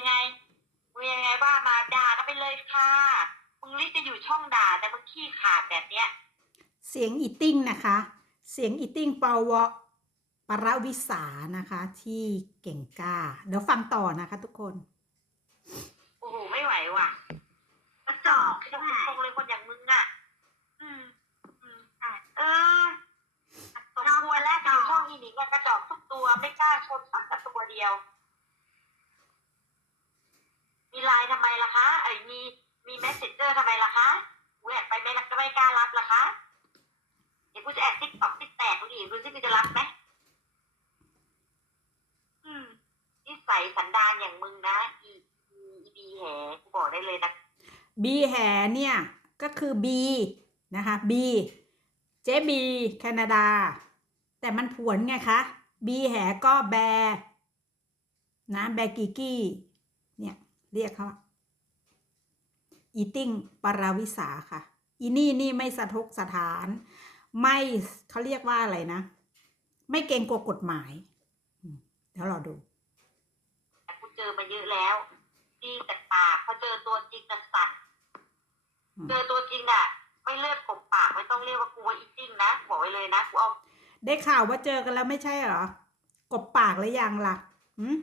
ยังไงมึงยังไงว่ามาด่าก็ไปเลยค่ะ มึงรีบจะอยู่ช่องด่าแต่มึงขี้ขาดแบบเนี้ย เสียงอีติ้งนะคะ เสียงอีติ้งปาวปรวิสานะคะที่เก่งกล้า เดี๋ยวฟังต่อนะคะทุกคน โอ้โหไม่ไหวว่ะกระจอกจะพูดตรงเลยคนอย่างมึงอะ อืม อืมเออสมควรแล้วอยู่ช่องอีหนิงอะกระจอกทุกตัวไม่กล้าชนสักกับตัวเดียว มีไลน์ทำไมล่ะคะไอ้ยมีมีแมสเซนเจอร์ ทำไมล่ะคะกูแอดไปไม่ก็ไม่กล้ารับล่ะคะเดี๋ยวกูจะแอดติ๊กต็อกติ๊กแตกดูดิดูสิกูจะรับไหมอืมนิสัยสันดานอย่างมึงนะอีอีอีบีแหกูบอกได้เลยนะบีแหเนี่ย ก็คือบีนะคะบีเจบีแคนาดา แต่มันผวนไงคะบีแหก็แบร์นะแบร์กิกี้ เนี่ย เรียกเขา อีติ้งปราวิสาค่ะ อีนี่นี่ไม่สะทกสถาน ไม่เขาเรียกว่าอะไรนะ ไม่เกรงกลัวกฎหมายอืมเดี๋ยวเราดูแต่กูเจอมาเยอะแล้วดีแต่ปากพอเจอตัวจริงกันสั่นอืมเจอตัวจริงอะไม่เลือกกบปากไม่ต้องเรียกว่ากูว่าอีติ้งนะบอกไว้เลยนะกูเอาได้ข่าวว่าเจอกันแล้วไม่ใช่เหรอกบปากหรือยังล่ะหืม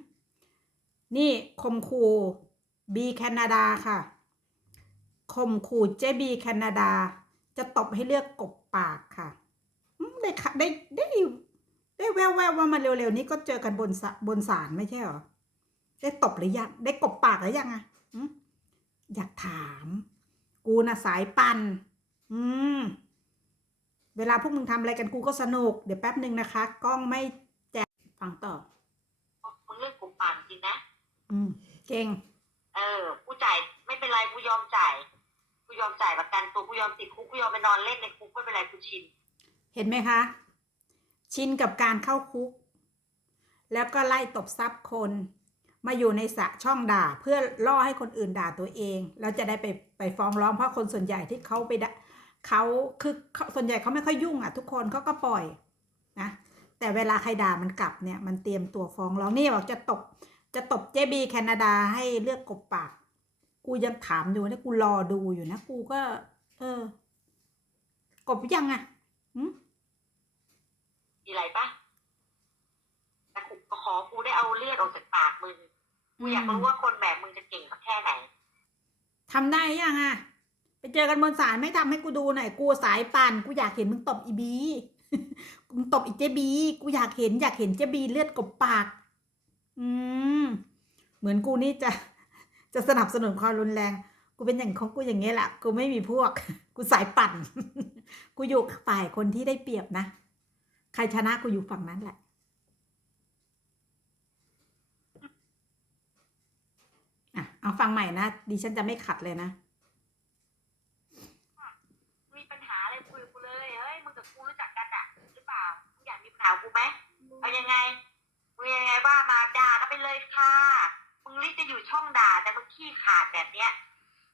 นี่คมคูบีแคนาดาค่ะ คมคูเจบีแคนาดา จะตบให้เลือกกบปากค่ะอืมได้ค่ะได้ได้ ได้แววแววๆว่ามาเร็วๆนี้ก็เจอกันบนสะบนศาลไม่ใช่เหรอ ได้ตบหรือยัง ได้กบปากหรือยังอะหืมอยากถาม กูน่ะสายปัน อืม เวลาพวกมึงทำอะไรกันกูก็สนุก เดี๋ยวแป๊บหนึ่งนะคะ กล้องไม่แจกฟังต่อ มึงเลือกกบปากจริงนะ อืม เก่ง เออ กูจ่ายไม่เป็นไร กูยอมจ่ายกู ยอมจ่ายประกันตัวกูยอมติดคุกกูยอมไปนอนเล่นในคุกไม่เป็นไรกูชิน เห็นไหมคะ ชินกับการเข้าคุก แล้วก็ไล่ตบทรัพย์คน มาอยู่ในสระช่องด่าเพื่อล่อให้คนอื่นด่าตัวเองแล้วจะได้ไปไปฟ้องร้องเพราะคนส่วนใหญ่ที่เขาไปด่าเขาคือส่วนใหญ่เขาไม่ค่อยยุ่งอะทุกคนเขาก็ปล่อยนะแต่เวลาใครด่ามันกลับเนี่ยมันเตรียมตัวฟ้องร้องนี่บอกจะตบจะตบเจบีแคนาดาให้เลือกกบปาก กูยังถามอยู่นะกูรอดูอยู่นะกูก็ เออ กบยังอะหืมมีอะไรปะแต่กูก็ขอกูได้เอาเลือดออกจากปากมึงกูอยากรู้ว่าคนแบบมึงจะเก่งสักแค่ไหนทำได้ยังอะ ไปเจอกันบนศาลไม่ทำให้กูดูหน่อยกูสายปั่นกูอยากเห็นมึงตบอีบีมึงตบอีเจบีกูอยากเห็นอยากเห็นเจบีเลือดกบปาก อืม เหมือนกูนี่จะ จะสนับสนุนความรุนแรง กูเป็นอย่างของกูอย่างเงี้ยแหละกูไม่มีพวก กูสายปั่น กูอยู่ฝ่ายคนที่ได้เปรียบนะ ใครชนะกูอยู่ฝั่งนั้นแหละอะเอาฟังใหม่นะดิฉันจะไม่ขัดเลยนะมีปัญหาอะไรคุยกูเลยเฮ้ยมึงกับกูรู้จักกันอะหรือเปล่ามึงอยากมีปัญหาวกูไหมเอายังไงมึงยังไงว่ามาด่าก็ไปเลยค่ะ มึงรีบจะอยู่ช่องด่าแต่มึงขี้ขาดแบบเนี้ย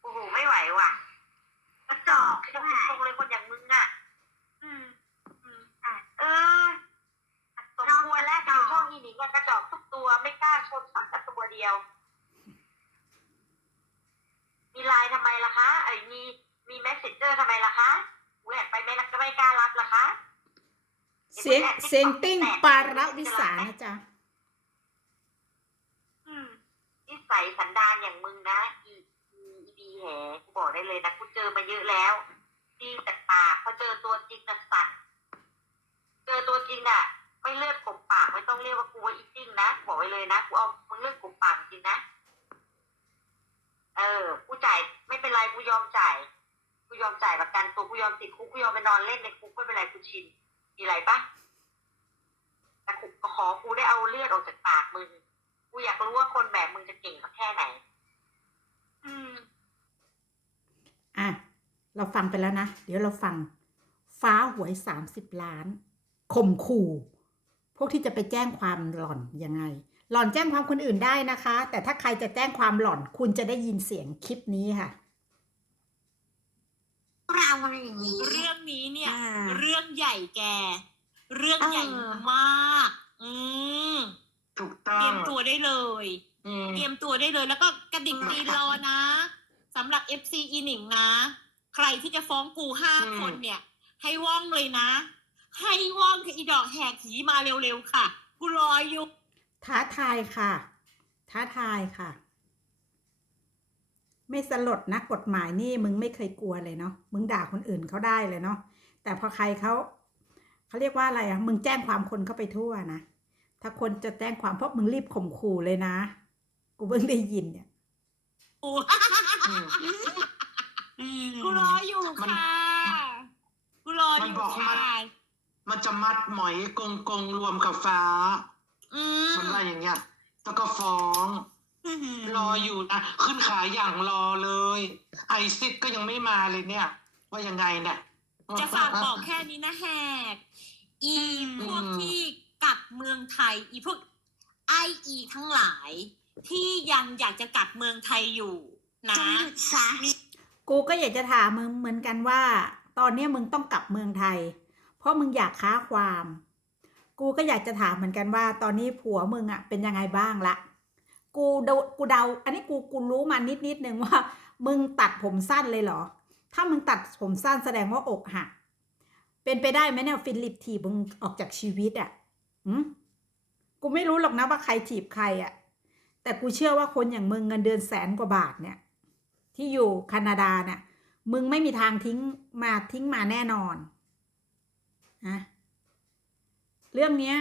โอ้โหไม่ไหวว่ะกระจอกจะพูดตรงเลยคนอย่างมึงอะอืมอืมเออสมควรแล้วอยู่ช่องอีหนิงอะกระจอกทุกตัวไม่กล้าชนสักกับตัวเดียว มีไลน์ทำไมล่ะคะไอ้ยมีมีแมสเซนเจอร์ทำไมล่ะคะกูแอดไปไม่ก็ไม่กล้ารับล่ะคะ เสียงเสียงติ้งปาระวิสานะจ๊ะ อืมนิ สัยสันดานอย่างมึงนะ อีอีอีแหกูบอกได้เลยนะกูเจอมาเยอะแล้วดีแต่ปากพอเจอตัวจริงกันสั่นเจอตัวจริงอะ ไม่เลือกกบปากไม่ต้องเรียกว่ากูว่าอีติ้งนะบอกไว้เลยนะกูเอามึงเลือกกบปากจริงนะเออกูจ่ายไม่เป็นไรกูยอมจ่ายกูยอมจ่ายประกันตัวกูยอมติดคุกกูยอมไปนอนเล่นในคุกไม่เป็นไรกูชินมีอะไรปะแต่กูก็ขอกูได้เอาเลือดออกจากปากมึง กูอยากรู้ว่าคนแบบมึงจะเก่งสักแค่ไหน อืม อะ เราฟังไปแล้วนะ เดี๋ยวเราฟัง ฟ้าหวยสามสิบล้านข่มขู่พวกที่จะไปแจ้งความหล่อนยังไง หล่อนแจ้งความคนอื่นได้นะคะ แต่ถ้าใครจะแจ้งความหล่อนคุณจะได้ยินเสียงคลิปนี้ค่ะเราอะไรอย่างนี้ เรื่องนี้เนี่ย อ่า เรื่องใหญ่แก เรื่องใหญ่เออมาก อืม ถูกเตต้อรียงมตัวได้เลย อืม เตรียมตัวได้เลยแล้วก็กระดิ่งตีนรอนะสำหรับ FC อีหนิงนะ ใครที่จะฟ้องกูห้าอืม คนเนี่ย ให้ว่องเลยนะ ให้ว่องคืออีดอกแหกผีมาเร็วๆค่ะ กูรออยู่ท้าทายค่ะ ท้าทายค่ะ ไม่สลดนะกฎหมายนี่มึงไม่เคยกลัวเลยเนาะมึงด่าคนอื่นเขาได้เลยเนาะแต่พอใครเขาเขาเรียกว่าอะไรอะมึงแจ้งความคนเข้าไปทั่วนะ ถ้าคนจะแจ้งความเพราะมึงรีบข่มขู่เลยนะ กูเพิ่งได้ยินเนี่ยกูอืมกูรออยู่มันค่ะ กูรออมันยู่บอกมัค่ะนมันจะมัดหมอยกงกงรวมกับฟ้า อืมมันว่าอย่างเงี้ยแล้วก็ฟ้อง รออยู่นะ ขึ้นขาอย่างรอเลย ไอซิดก็ยังไม่มาเลยเนี่ย ว่ายังไงเนี่ย จะฝากบอกแค่นี้นะแหก อีพวกที่กลับเมือง ไทย อีพวกไออีทั้งหลาย ที่ยังอยากจะกลับเมืองไทยอยู่นะจงหยุดซะกูก็อยากจะถามมึงเหมือนกันว่า ตอนเนี้ยมึงต้องกลับเมืองไทย เพราะมึงอยากค้าความ กูก็อยากจะถามเหมือนกันว่า ตอนนี้ผัวมึงอะเป็นยังไงบ้างละกูเดากูเดา อันนี้กูกูรู้มานิดนิดนึงว่า มึงตัดผมสั้นเลยเหรอ ถ้ามึงตัดผมสั้นแสดงว่าอกหักเป็นไปได้ไหมเนี่ยฟิลิปถีบมึงออกจากชีวิตอะหืม กูไม่รู้หรอกนะว่าใครถีบใครอะแต่กูเชื่อว่าคนอย่างมึงเงินเดือนแสนกว่าบาทเนี่ย ที่อยู่แคนาดาเนี่ยมึงไม่มีทางทิ้งมาทิ้งมาแน่นอนนะเรื่องเนี้ย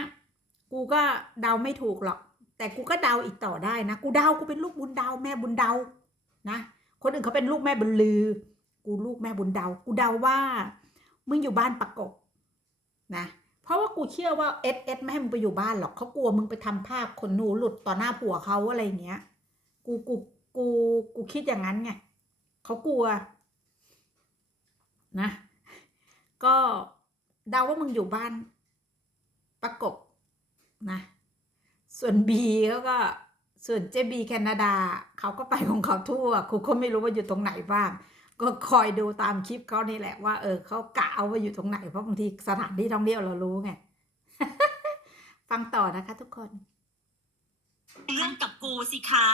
กูก็เดาไม่ถูกหรอก แต่กูก็เดาอีกต่อได้นะ กูเดากูเป็นลูกบุญเดาแม่บุญเดานะ คนอื่นเขาเป็นลูกแม่บุญลือ กูลูกแม่บุญเดา กูเดาว่า มึงอยู่บ้านประกบนะ เพราะว่ากูเชื่อว่าเอสเอสไม่ให้มึงไปอยู่บ้านหรอกเขากลัวมึงไปทำภาพขนหนูหลุดต่อหน้าผัวเขาอะไรอย่างเงี้ย กูกูกูกูคิดอย่างนั้นไงเขากลัว นะ ก็เดาว่ามึงอยู่บ้าน ประกบนะ ส่วนบีเขาก็ส่วนเจบีแคนาดาเขาก็ไปของเขาทั่วกูก็ไม่รู้ว่าอยู่ตรงไหนบ้าง ก็คอยดูตามคลิปเขานี่แหละว่าเออเขากะเอาว่าอยู่ตรงไหน เพราะบางทีสถานที่ท่องเที่ยวเรารู้ไง ฟังต่อนะคะทุกคน เรื่องกับกูสิคะ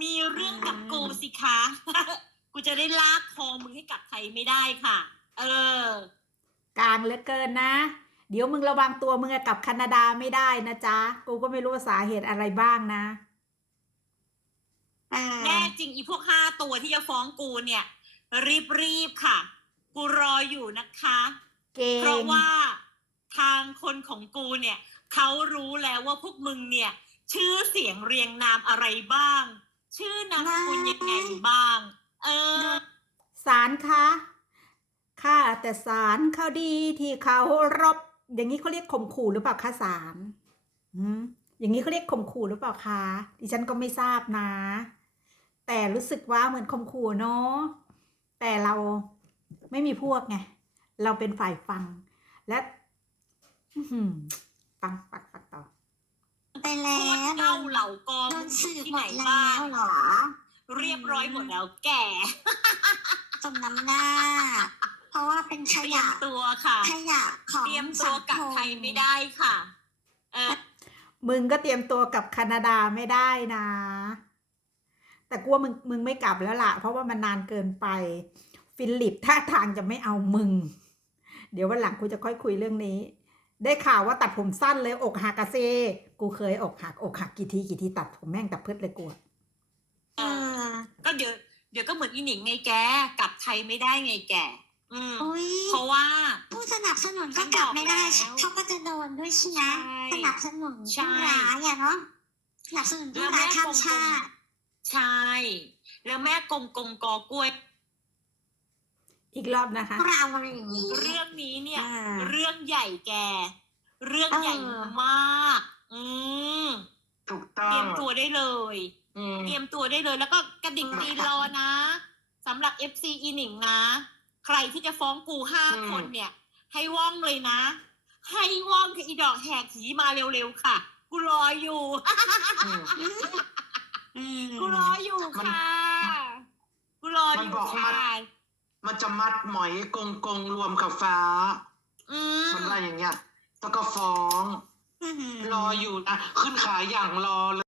มีเรื่องกับกูสิคะ กูจะได้ลากคอมึงให้กลับไทยไม่ได้ค่ะ เออ กลางเหลือเกินนะ เดี๋ยวมึงระวังตัวมึงอะกลับแคนาดาไม่ได้นะจ๊ะ กูก็ไม่รู้ว่าสาเหตุอะไรบ้างนะเออแน่จริงอีพวกห้าตัวที่จะฟ้องกูเนี่ย รีบรีบๆค่ะ กูรออยู่นะคะ เก่งเพราะว่าทางคนของกูเนี่ยเขารู้แล้วว่าพวกมึงเนี่ย ชื่อเสียงเรียงนามอะไรบ้าง ชื่อนามสกุลยังไงบ้าง เออ สารคะข้าแต่สารเขาดีที่เขารบอย่างนี้เขาเรียกข่มขู่หรือเปล่าคะสารอืมอย่างนี้เขาเรียกข่มขู่หรือเปล่าคะดิฉันก็ไม่ทราบนะ แต่รู้สึกว่าเหมือนข่มขู่เนาะ แต่เราไม่มีพวกไง เราเป็นฝ่ายฟัง และอื้อหือฟังฟังฟังต่อ ไปแล้วโคตรเง่าเหล่ากองโดนสืบที่หมไหนดแล้บ้างวเหรอ เรียบร้อยหมดแล้วแกสมน้ำหน้า เพราะว่าเป็นเตขรียยะมตัวค่ะ ขยะของเตรียมตัวกลับไทยไม่ได้ค่ะ เออมึงก็เตรียมตัวกลับแคนาดาไม่ได้นะ แต่กลัวมึงมึงไม่กลับแล้วล่ะ เพราะว่ามันนานเกินไป ฟิลิปท่าทางจะไม่เอามึง เดี๋ยววันหลังกูจะค่อยคุยเรื่องนี้ ได้ข่าวว่าตัดผมสั้นเลยอกหักกะเซ กูเคยอกหักอกหักกี่ทีกี่ทีตัดผมแม่งตัดเพิดเลยกูอะเออก็เดี๋ยวเดี๋ยวก็เหมือนอีหนิงไงแกกลับไทยไม่ได้ไงแกอืมอุ้ยเพราะว่า ผู้สนับสนุนก็กลับไม่ได้ฉันบอกแล้วเขาก็จะโดนด้วยใช่ไหมใช่สนับสนุนใช่ผู้ร้ายอะเนาะสนับสนุนผู้ร้ายข้ามชาติ ใช่ แล้วแม่กงกงกอกล้วย อีกรอบนะคะ เราอะไรอย่างนี้ เรื่องนี้เนี่ย อ่า เรื่องใหญ่แก เรื่องใหญ่เออ มาก อืมถูกต้เตอรีงยมตัวได้เลย อืม เตรียมตัวได้เลย แล้วก็กระดิ่งตีนรอนะสำหรับ FC อีหนิงนะ ใครที่จะฟ้องกูห้าอืม คนเนี่ย ให้ว่องเลยนะ ให้ว่องคืออีดอกแหกผีมาเร็วๆค่ะ กูรออยู่ อืม อืม กูรออยู่มันค่ะกูรออมันยู่บอกมัค่ะนมันจะมัดหมอยกงกงรวมกับฟ้า อืมมันว่าอย่างเงี้ยแล้วก็ฟ้องอืมรออยู่นะ ขึ้นขาอย่างรอเลย